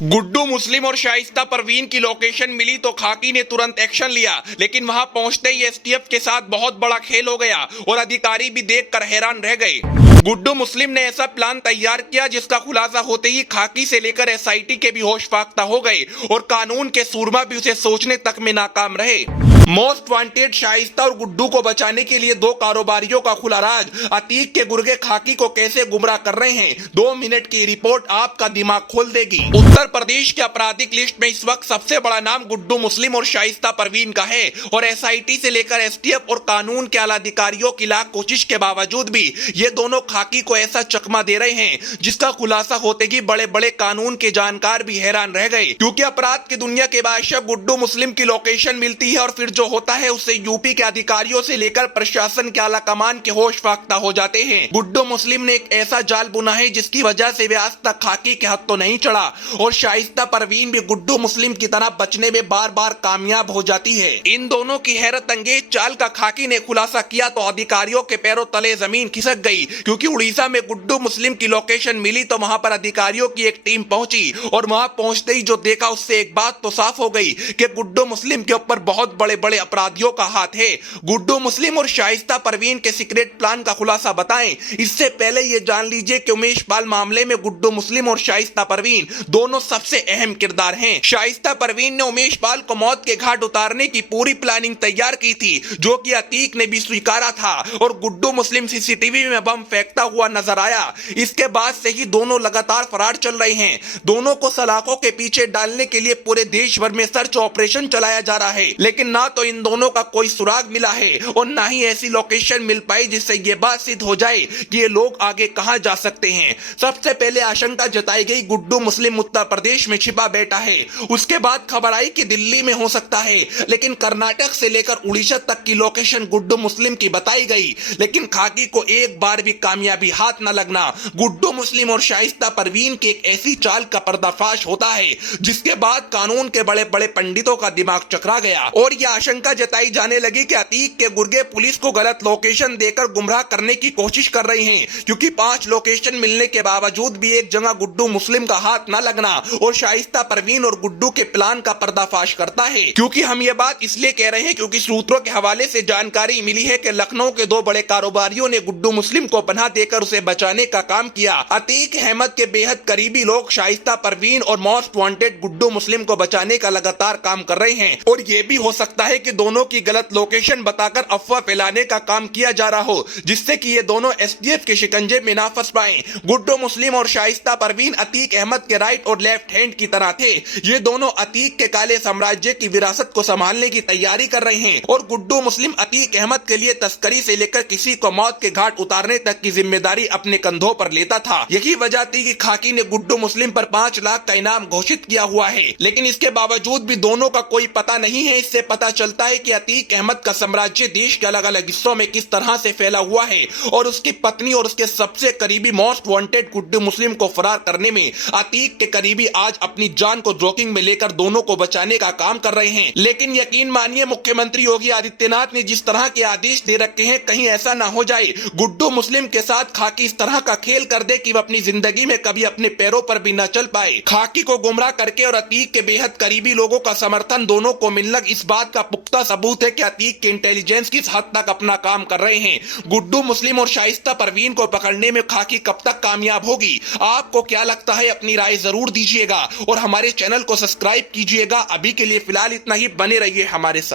गुड्डू मुस्लिम और शाइस्ता परवीन की लोकेशन मिली तो खाकी ने तुरंत एक्शन लिया, लेकिन वहां पहुंचते ही एसटीएफ के साथ बहुत बड़ा खेल हो गया और अधिकारी भी देखकर हैरान रह गए। गुड्डू मुस्लिम ने ऐसा प्लान तैयार किया जिसका खुलासा होते ही खाकी से लेकर एसआईटी के भी होश फाख्ता हो गए और कानून के सूरमा भी उसे सोचने तक में नाकाम रहे। मोस्ट वांटेड शाइस्ता और गुड्डू को बचाने के लिए दो कारोबारियों का खुला राज, अतीक के गुर्गे खाकी को कैसे गुमराह कर रहे हैं। 2 मिनट की रिपोर्ट आपका दिमाग खोल देगी। उत्तर प्रदेश के आपराधिक लिस्ट में इस वक्त सबसे बड़ा नाम गुड्डू मुस्लिम और शाइस्ता परवीन का है और एसआईटी से लेकर एसटीएफ और कानून के आला अधिकारियों की लाख कोशिश के बावजूद भी ये दोनों खाकी को ऐसा चकमा दे रहे हैं जिसका खुलासा होते ही बड़े बड़े कानून के जानकार भी हैरान रह गए, क्योंकि अपराध की दुनिया के बादशाह गुड्डू मुस्लिम की लोकेशन मिलती है और फिर जो होता है उससे यूपी के अधिकारियों से लेकर प्रशासन के आला कमान के होश फाख्ता हो जाते हैं। गुड्डू मुस्लिम ने एक ऐसा जाल बुना है जिसकी वजह से वे आज तक खाकी के हाथ तो नहीं चढ़ा और शाइस्ता परवीन भी गुड्डू मुस्लिम की तरह बचने में बार बार कामयाब हो जाती है। इन दोनों की हैरत अंगेज चाल का खाकी ने खुलासा किया तो अधिकारियों के पैरों तले जमीन खिसक गई, क्योंकि उड़ीसा में गुड्डू मुस्लिम की लोकेशन मिली तो वहां पर अधिकारियों की एक टीम पहुंची और वहां पहुंचते ही जो देखा उससे एक बात तो साफ हो गई कि गुड्डू मुस्लिम के ऊपर बहुत बड़े बड़े अपराधियों का हाथ है। गुड्डू मुस्लिम और शाइस्ता परवीन के सीक्रेट प्लान का खुलासा बताएं, इससे पहले ये जान लीजिए कि उमेश पाल मामले में गुड्डू मुस्लिम और शाइस्ता परवीन दोनों सबसे अहम किरदार हैं। शाइस्ता परवीन ने उमेश पाल को मौत के घाट उतारने की पूरी प्लानिंग तैयार की थी, जो कि अतीक ने भी स्वीकारा था और गुड्डू मुस्लिम सीसीटीवी में बम फेंकता हुआ नजर आया। इसके बाद से ही दोनों लगातार फरार चल रहे हैं। दोनों को सलाखों के पीछे डालने के लिए पूरे देश भर में सर्च ऑपरेशन चलाया जा रहा है, लेकिन ना तो इन दोनों का कोई सुराग मिला है और ना ही ऐसी लोकेशन मिल पाई जिससे ये बात सिद्ध हो जाए कि ये लोग आगे कहां जा सकते हैं। सबसे पहले आशंका जताई गई गुड्डू मुस्लिम उत्तर प्रदेश में छिपा बैठा है, उसके बाद खबर आई कि दिल्ली में हो सकता है, लेकिन कर्नाटक से लेकर उड़ीसा तक की लोकेशन गुड्डू मुस्लिम की बताई गई, लेकिन खाकी को एक बार भी कामयाबी हाथ न लगना। गुड्डू मुस्लिम और शाइस्ता परवीन की एक ऐसी चाल का पर्दाफाश होता है जिसके बाद कानून के बड़े बड़े पंडितों का दिमाग चकरा गया और यह आशंका जताई जाने लगी कि अतीक के गुर्गे पुलिस को गलत लोकेशन देकर गुमराह करने की कोशिश कर रहे हैं, क्योंकि 5 लोकेशन मिलने के बावजूद भी एक जगह गुड्डू मुस्लिम का हाथ न लगना और शाइस्ता परवीन और गुड्डू के प्लान का पर्दाफाश करता है। क्योंकि हम ये बात इसलिए कह रहे हैं क्योंकि सूत्रों के हवाले से जानकारी मिली है कि लखनऊ के 2 बड़े कारोबारियों ने गुड्डू मुस्लिम को पनाह देकर उसे बचाने का काम किया। अतीक अहमद के बेहद करीबी लोग शाइस्ता परवीन और मोस्ट वांटेड गुड्डू मुस्लिम को बचाने का लगातार काम कर रहे हैं और ये भी हो सकता है कि दोनों की गलत लोकेशन बताकर अफवाह फैलाने का काम किया जा रहा हो, जिससे कि ये दोनों एसटीएफ के शिकंजे में ना फंस पाए। गुड्डू मुस्लिम और शाइस्ता परवीन अतीक अहमद के राइट और लेफ्ट हैंड की तरह थे। ये दोनों अतीक के काले साम्राज्य की विरासत को संभालने की तैयारी कर रहे हैं और गुड्डू मुस्लिम अतीक अहमद के लिए तस्करी से लेकर किसी को मौत के घाट उतारने तक की जिम्मेदारी अपने कंधों पर लेता था। यही वजह थी कि खाकी ने गुड्डू मुस्लिम पर 5 लाख का इनाम घोषित किया हुआ है, लेकिन इसके बावजूद भी दोनों का कोई पता नहीं है। इससे पता चलता है कि अतीक अहमद का साम्राज्य देश के अलग अलग हिस्सों में किस तरह से फैला हुआ है और उसकी पत्नी और उसके सबसे करीबी मोस्ट वांटेड गुड्डू मुस्लिम को फरार करने में अतीक के करीबी आज अपनी जान को जोखिम में लेकर दोनों को बचाने का काम कर रहे हैं। लेकिन यकीन मानिए, मुख्यमंत्री योगी आदित्यनाथ ने जिस तरह के आदेश दे रखे हैं, कहीं ऐसा ना हो जाए गुड्डू मुस्लिम के साथ खाकी इस तरह का खेल कर दे कि वह अपनी जिंदगी में कभी अपने पैरों पर भी न चल पाए। खाकी को गुमराह करके और अतीक के बेहद करीबी लोगों का समर्थन दोनों को मिलना इस बात का पुख्ता सबूत है कि अतीक के इंटेलिजेंस किस हद तक अपना काम कर रहे हैं। गुड्डू मुस्लिम और शाइस्ता परवीन को पकड़ने में खाकी कब तक कामयाब होगी? आपको क्या लगता है? अपनी राय जरूर दीजिएगा और हमारे चैनल को सब्सक्राइब कीजिएगा। अभी के लिए फिलहाल इतना ही, बने रहिए हमारे साथ।